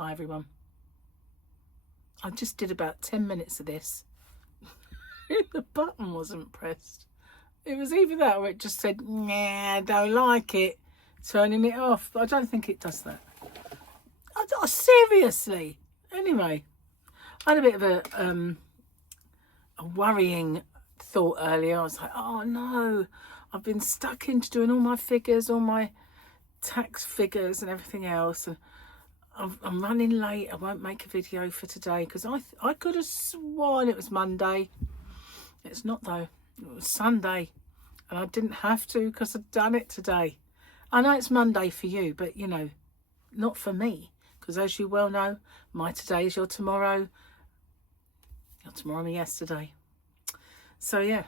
Hi everyone. I just did about 10 minutes of this. The button wasn't pressed. It was either that or it just said, nah, I don't like it, turning it off. But I don't think it does that. Seriously. Anyway, I had a bit of a worrying thought earlier. I was like, oh no, I've been stuck into doing all my figures, all my tax figures and everything else, and I'm running late. I won't make a video for today because I could have sworn it was Monday. It's not though. It was Sunday, and I didn't have to because I'd done it today. I know it's Monday for you, but you know, not for me, because as you well know, my today is your tomorrow. Your tomorrow, my yesterday. So yeah,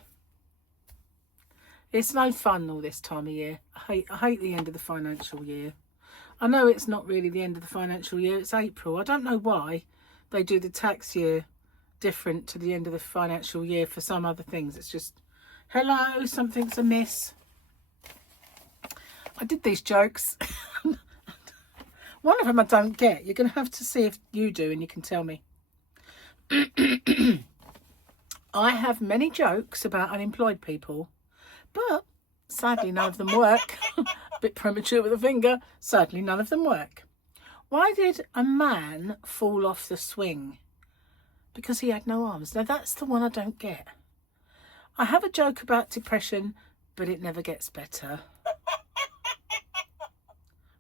it's no fun all this time of year. I hate the end of the financial year. I know it's not really the end of the financial year. It's April. I don't know why they do the tax year different to the end of the financial year for some other things. It's just, hello, something's amiss. I did these jokes. One of them I don't get. You're going to have to see if you do and you can tell me. I have many jokes about unemployed people, but sadly none of them work. A bit premature with a finger. Sadly none of them work. Why did a man fall off the swing? Because he had no arms. Now that's the one I don't get. I have a joke about depression, but it never gets better.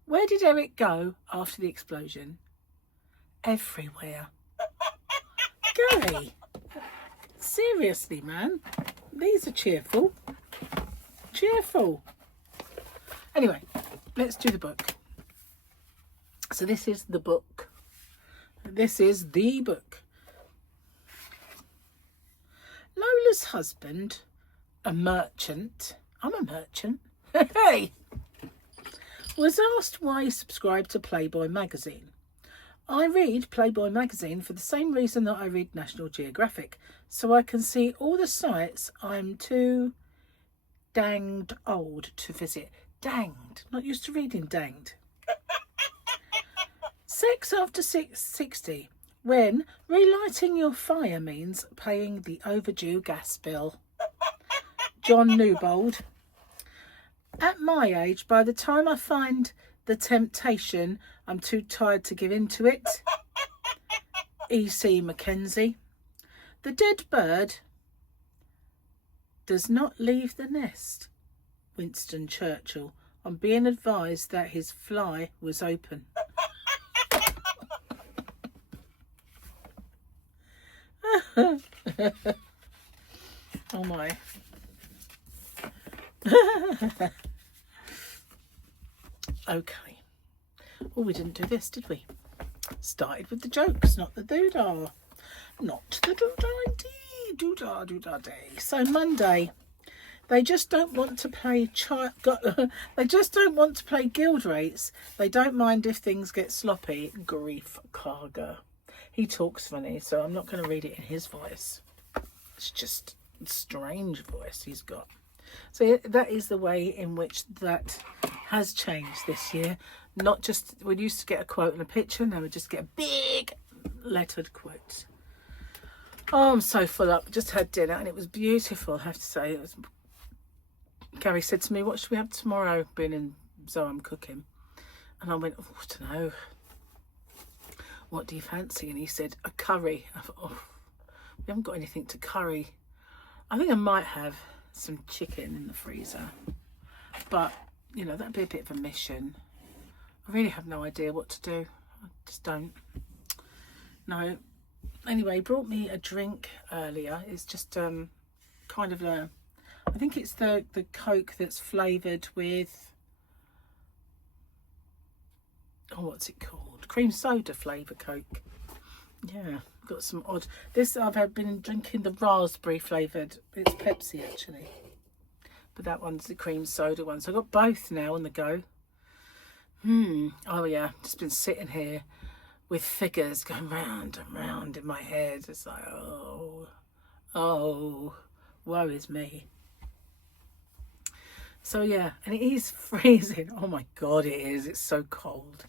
Where did Eric go after the explosion? Everywhere. Gary, seriously, man. These are cheerful. Cheerful. Anyway, let's do the book. So this is the book. This is the book. Lola's husband, a merchant. I'm a merchant. Hey! Was asked why he subscribed to Playboy magazine. I read Playboy magazine for the same reason that I read National Geographic, so I can see all the sites I'm too danged old to visit. Danged. Not used to reading danged. Sex after 60, when relighting your fire means paying the overdue gas bill. John Newbold. At my age, by the time I find the temptation, I'm too tired to give in to it. E.C. Mackenzie. The dead bird does not leave the nest. Winston Churchill. On being advised that his fly was open. Oh my. Okay. Oh, we didn't do this, did we? Started with the jokes, not the doodah. Not the doodah doodah doodah day. So Monday, they just don't want to play they just don't want to play guild rates. They don't mind if things get sloppy. Grief Karga. He talks funny, so I'm not going to read it in his voice. It's just a strange voice he's got. So that is the way in which that has changed this year. Not just, we used to get a quote and a picture, now we just get a big lettered quote. Oh, I'm so full up. Just had dinner and it was beautiful, I have to say. Gary said to me, what should we have tomorrow? Being in Zoam cooking. And I went, oh, I don't know. What do you fancy? And he said, a curry. I thought, oh, we haven't got anything to curry. I think I might have some chicken in the freezer, but you know, that'd be a bit of a mission. I really have no idea what to do. I just don't know. Anyway, he brought me a drink earlier. It's just kind of a, I think it's the Coke that's flavoured with, oh, what's it called? Cream soda flavour Coke. Yeah, got some odd. This I've been drinking the raspberry flavoured. It's Pepsi actually, but that one's the cream soda one. So I've got both now on the go. Oh yeah, just been sitting here with figures going round and round in my head. It's like, oh, woe is me. So yeah, and it is freezing. Oh my God, it is. It's so cold.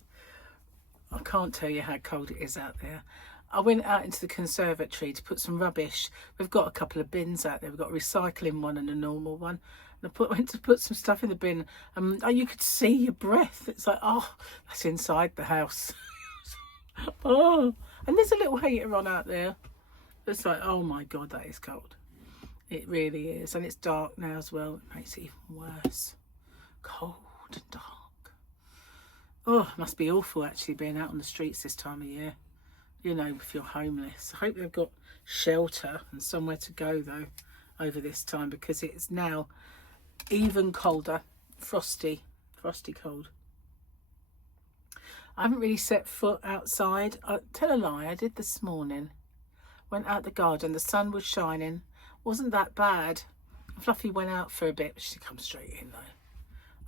I can't tell you how cold it is out there. I went out into the conservatory to put some rubbish. We've got a couple of bins out there. We've got a recycling one and a normal one. And went to put some stuff in the bin. You could see your breath. It's like, oh, that's inside the house. Oh, and there's a little heater on out there. It's like, oh my God, that is cold. It really is. And it's dark now as well. It makes it even worse. Cold and dark. Oh, it must be awful actually being out on the streets this time of year. You know, if you're homeless. I hope they've got shelter and somewhere to go though over this time, because it's now even colder, frosty cold. I haven't really set foot outside. I tell a lie, I did this morning. Went out the garden, the sun was shining. Wasn't that bad. Fluffy went out for a bit, but she'd come straight in though.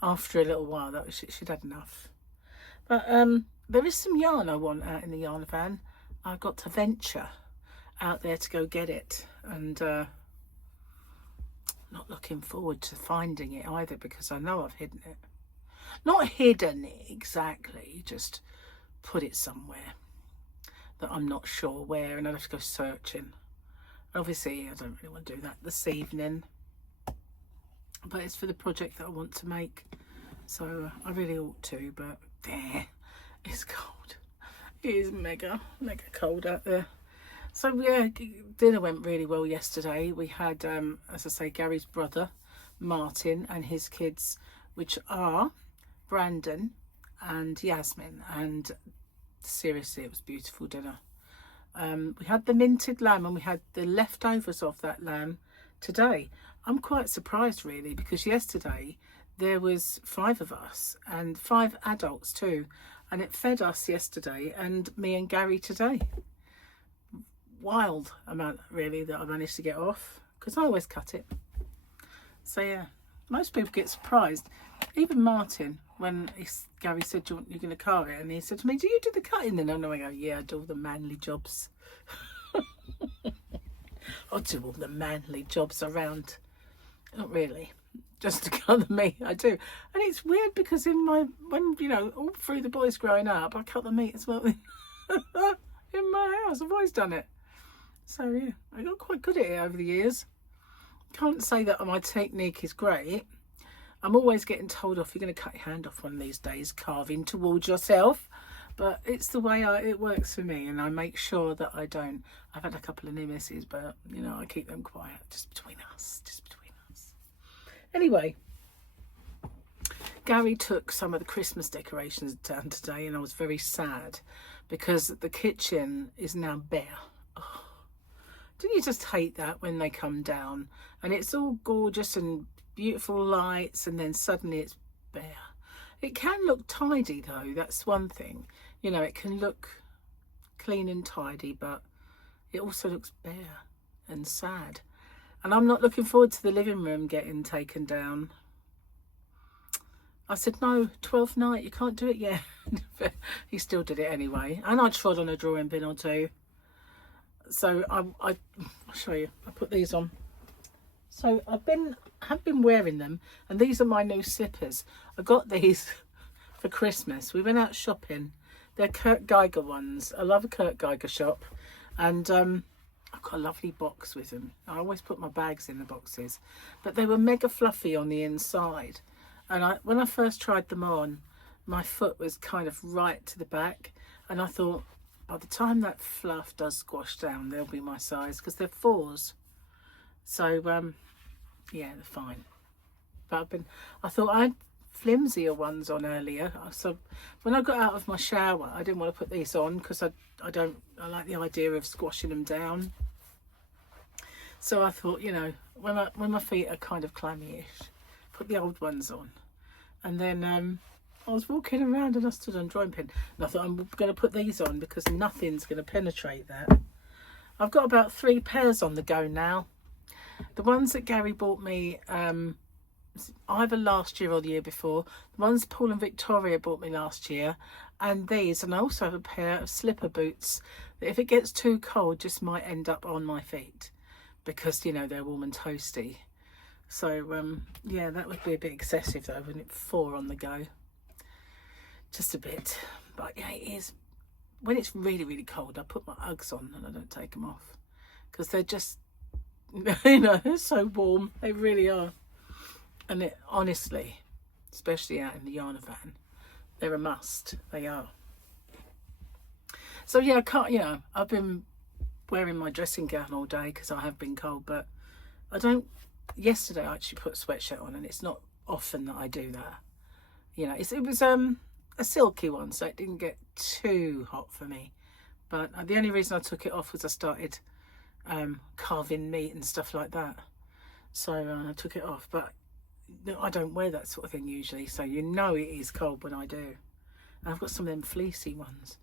After a little while, she'd had enough. But there is some yarn I want out in the yarn van. I've got to venture out there to go get it, and not looking forward to finding it either, because I know I've hidden it. Not hidden it exactly, just put it somewhere that I'm not sure where, and I'd have to go searching. Obviously, I don't really want to do that this evening, but it's for the project that I want to make, so I really ought to, but there, it's cold. It is mega cold out there. So yeah, dinner went really well yesterday. We had, as I say, Gary's brother, Martin, and his kids, which are Brandon and Yasmin, and seriously, it was a beautiful dinner. We had the minted lamb, and we had the leftovers of that lamb today. I'm quite surprised really, because yesterday there was 5 of us, and 5 adults too, and it fed us yesterday and me and Gary today. Wild amount really that I managed to get off, because I always cut it. So yeah, most people get surprised. Even Martin, when Gary said, you're going to carve it, and he said to me, do you do the cutting then? And I go, yeah, I do all the manly jobs. I do all the manly jobs around. Not really, just to cut the meat, I do. And it's weird because when you know, all through the boys growing up, I cut the meat as well in my house. I've always done it. So yeah, I got quite good at it over the years. Can't say that my technique is great. I'm always getting told off, you're going to cut your hand off one of these days, carving towards yourself. But it's the way it works for me, and I make sure that I don't. I've had a couple of near misses, but you know, I keep them quiet, just between us. Anyway, Gary took some of the Christmas decorations down today, and I was very sad because the kitchen is now bare. Oh, don't you just hate that when they come down and it's all gorgeous and beautiful lights, and then suddenly it's bare? It can look tidy though, that's one thing. You know, it can look clean and tidy, but it also looks bare and sad. And I'm not looking forward to the living room getting taken down. I said, no, 12th night, you can't do it yet. He still did it anyway. And I trod on a drawing bin or two. So I'll show you. I put these on. So have been wearing them, and these are my new slippers. I got these for Christmas. We went out shopping. They're Kurt Geiger ones. I love a Kurt Geiger shop, and I've got a lovely box with them. I always put my bags in the boxes, but they were mega fluffy on the inside. And when I first tried them on, my foot was kind of right to the back, and I thought, by the time that fluff does squash down, they'll be my size, because they're 4s. So yeah, they're fine. But I thought I had flimsier ones on earlier, so when I got out of my shower, I didn't want to put these on because I like the idea of squashing them down. So I thought, you know, when my feet are kind of clammy-ish, put the old ones on. And then I was walking around and I stood on drawing pin, and I thought, I'm going to put these on because nothing's going to penetrate that. I've got about 3 pairs on the go now. The ones that Gary bought me either last year or the year before, the ones Paul and Victoria bought me last year, and these, and I also have a pair of slipper boots that if it gets too cold just might end up on my feet because, you know, they're warm and toasty. So yeah, that would be a bit excessive though, wouldn't it? 4 on the go, just a bit. But yeah, it is when it's really, really cold, I put my Uggs on and I don't take them off because they're just, you know, they're so warm. They really are. And it, honestly, especially out in the yarn van, they're a must. They are. So yeah, I can't, you know, I've been wearing my dressing gown all day because I have been cold, but I don't. Yesterday I actually put a sweatshirt on, and it's not often that I do that. You know, it was a silky one, so it didn't get too hot for me. But the only reason I took it off was I started carving meat and stuff like that. So I took it off, but I don't wear that sort of thing usually, so you know it is cold when I do. And I've got some of them fleecy ones.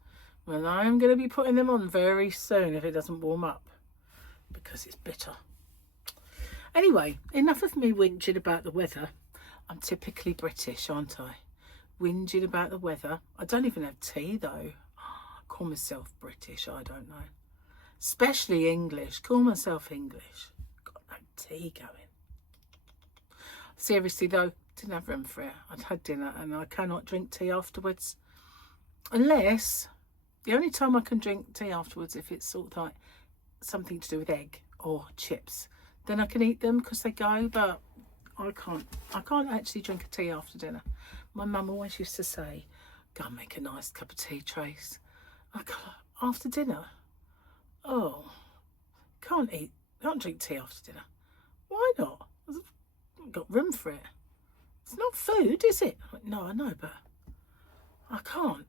Well, I'm going to be putting them on very soon if it doesn't warm up, because it's bitter. Anyway, enough of me whinging about the weather. I'm typically British, aren't I? Whinging about the weather. I don't even have tea though. I call myself British, I don't know. Especially English. Call myself English. Got no tea going. Seriously though, didn't have room for it. I'd had dinner and I cannot drink tea afterwards. Unless, the only time I can drink tea afterwards if it's sort of like something to do with egg or chips. Then I can eat them because they go, but I can't actually drink a tea after dinner. My mum always used to say, go and make a nice cup of tea, Trace. After dinner? Oh, can't drink tea after dinner. Why not? I've got room for it. It's not food, is it? No, I know, but I can't.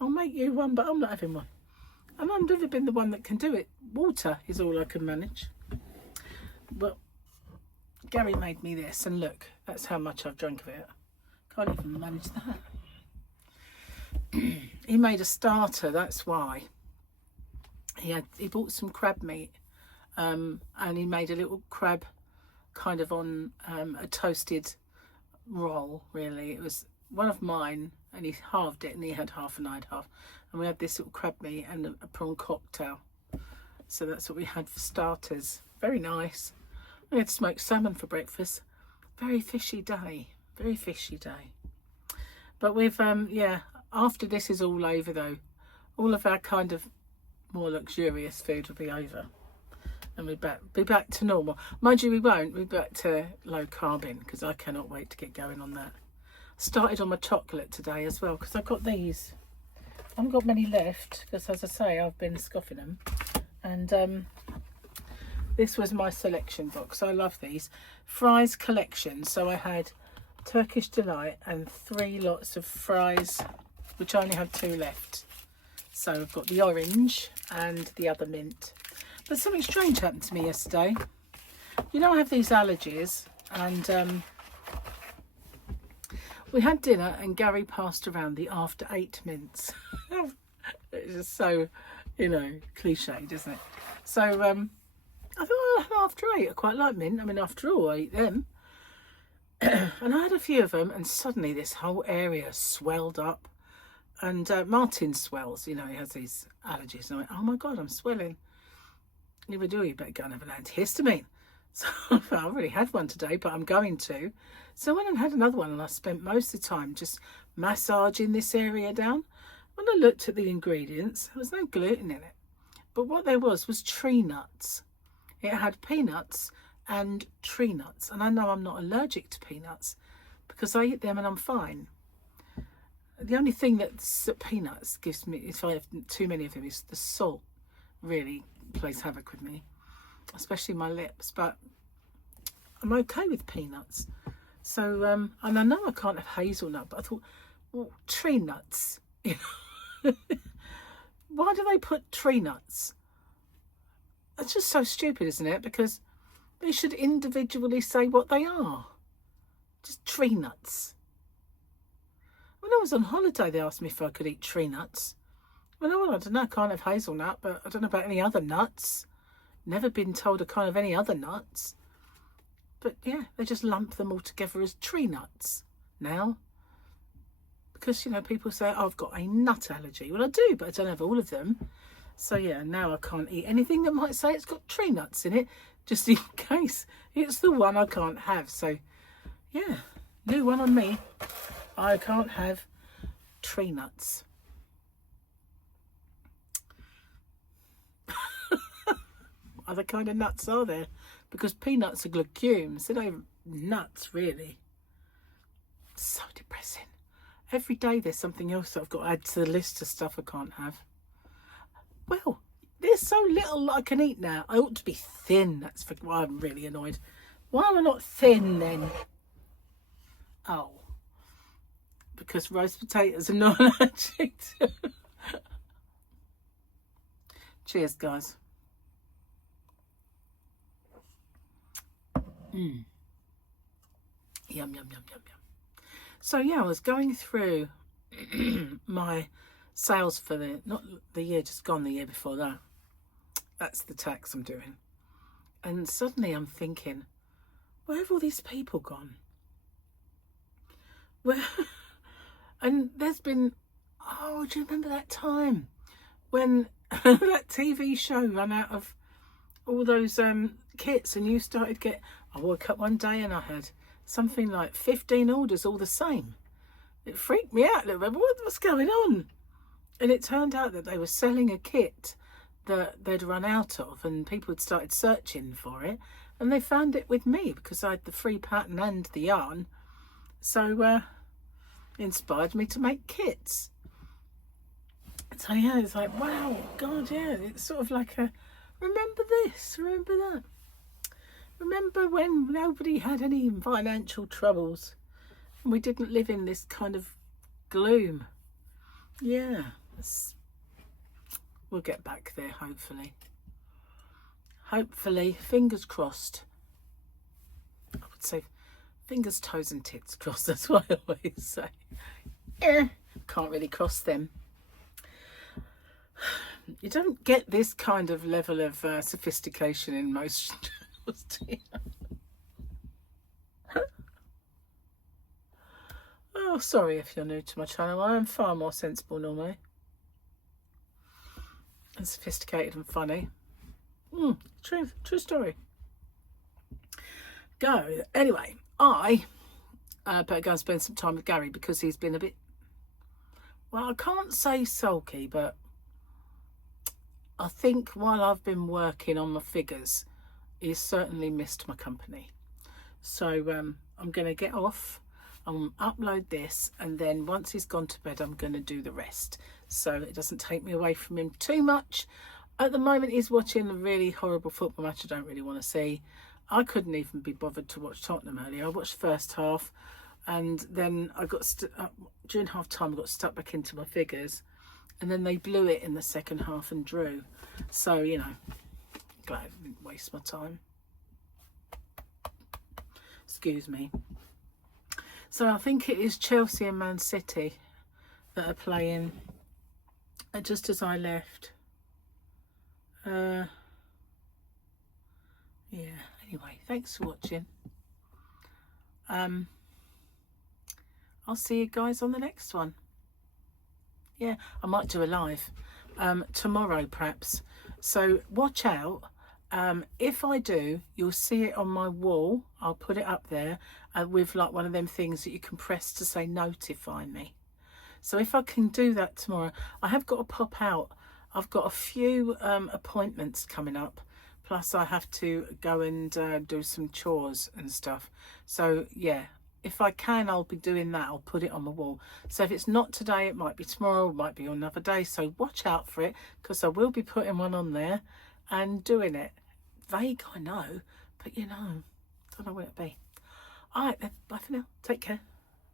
I'll make you one, but I'm not having one. And I've never been the one that can do it. Water is all I can manage. But Gary made me this, and look, that's how much I've drunk of it. Can't even manage that. He made a starter, that's why. He bought some crab meat, and he made a little crab kind of on a toasted roll, really. It was one of mine, and he halved it, and he had half and I had half. And we had this little crab meat and a prawn cocktail. So that's what we had for starters. Very nice. We had smoked salmon for breakfast. Very fishy day. Very fishy day. But we've, yeah, after this is all over though, all of our kind of more luxurious food will be over. And we'll be back to normal. Mind you, we won't. We'll be back to low carbon because I cannot wait to get going on that. Started on my chocolate today as well because I've got these. I haven't got many left because, as I say, I've been scoffing them. And this was my selection box. I love these. Fries collection. So I had Turkish Delight and 3 lots of fries, which I only have 2 left. So I've got the orange and the other mint. But something strange happened to me yesterday. You know, I have these allergies, and we had dinner and Gary passed around the after 8 mints. It's just so, you know, cliched, isn't it? So I thought, oh, after 8, I quite like mint. I mean, after all, I eat them. And I had a few of them, and suddenly this whole area swelled up. And Martin swells, you know, he has these allergies. And I went, oh my God, I'm swelling. You would do, you better go and have an antihistamine. So I've already had one today, but I'm going to. So I went and had another one, and I spent most of the time just massaging this area down. When I looked at the ingredients, there was no gluten in it. But what there was tree nuts. It had peanuts and tree nuts. And I know I'm not allergic to peanuts because I eat them and I'm fine. The only thing that peanuts gives me, if I have too many of them, is the salt. Really plays havoc with me, especially my lips. But I'm okay with peanuts. So, and I know I can't have hazelnut, but I thought, well, tree nuts. You know? Why do they put tree nuts? It's just so stupid, isn't it? Because they should individually say what they are. Just tree nuts. When I was on holiday, they asked me if I could eat tree nuts. Well, I don't know, I can't have hazelnut, but I don't know about any other nuts. Never been told I can't have any other nuts. But yeah, they just lump them all together as tree nuts now. Because, you know, people say, oh, I've got a nut allergy. Well, I do, but I don't have all of them. So yeah, now I can't eat anything that might say it's got tree nuts in it, just in case it's the one I can't have. So yeah, new one on me. I can't have tree nuts. other kind of nuts are there? Because peanuts are legumes. They're not even nuts, really. It's so depressing. Every day there's something else that I've got to add to the list of stuff I can't have. Well, there's so little I can eat now. I ought to be thin. That's why I'm really annoyed. Why am I not thin then? Oh. Because roast potatoes are not allergic to. Cheers, guys. Yum, yum, yum, yum, yum. So yeah, I was going through my sales for not the year just gone, the year before that. That's the tax I'm doing. And suddenly I'm thinking, where have all these people gone? Where? And there's been, oh, do you remember that time when that TV show ran out of all those kits and you started I woke up one day and I had something like 15 orders all the same. It freaked me out a little bit. What's going on? And it turned out that they were selling a kit that they'd run out of, and people had started searching for it, and they found it with me because I had the free pattern and the yarn. So inspired me to make kits. So yeah, it's like, wow, God, yeah, it's sort of like a remember this, remember that. Remember when nobody had any financial troubles and we didn't live in this kind of gloom. Yeah, we'll get back there, hopefully. Hopefully, fingers crossed. I would say fingers, toes and tits crossed, that's what I always say. Can't really cross them. You don't get this kind of level of sophistication in most channels, do you? Oh, sorry if you're new to my channel. I am far more sensible normally. And sophisticated and funny. True story. Anyway, I better go and spend some time with Gary because he's been a bit, well, I can't say sulky, but I think while I've been working on my figures, he's certainly missed my company. So I'm going to get off, I'm upload this, and then once he's gone to bed, I'm going to do the rest. So it doesn't take me away from him too much. At the moment, he's watching a really horrible football match I don't really want to see. I couldn't even be bothered to watch Tottenham earlier. I watched the first half, and then I got during half time I got stuck back into my figures, and then they blew it in the second half and drew. So, you know, glad I didn't waste my time. Excuse me. So I think it is Chelsea and Man City that are playing just as I left. Yeah, anyway, thanks for watching. I'll see you guys on the next one. Yeah, I might do a live tomorrow perhaps, so watch out. If I do, you'll see it on my wall. I'll put it up there with like one of them things that you can press to say notify me. So if I can do that tomorrow, I have got to pop out. I've got a few appointments coming up, plus I have to go and do some chores and stuff. So yeah, if I can, I'll be doing that. I'll put it on the wall. So if it's not today, it might be tomorrow, it might be another day. So watch out for it, because I will be putting one on there and doing it. Vague, I know, but you know, don't know where it'll be. All right then, bye for now. Take care.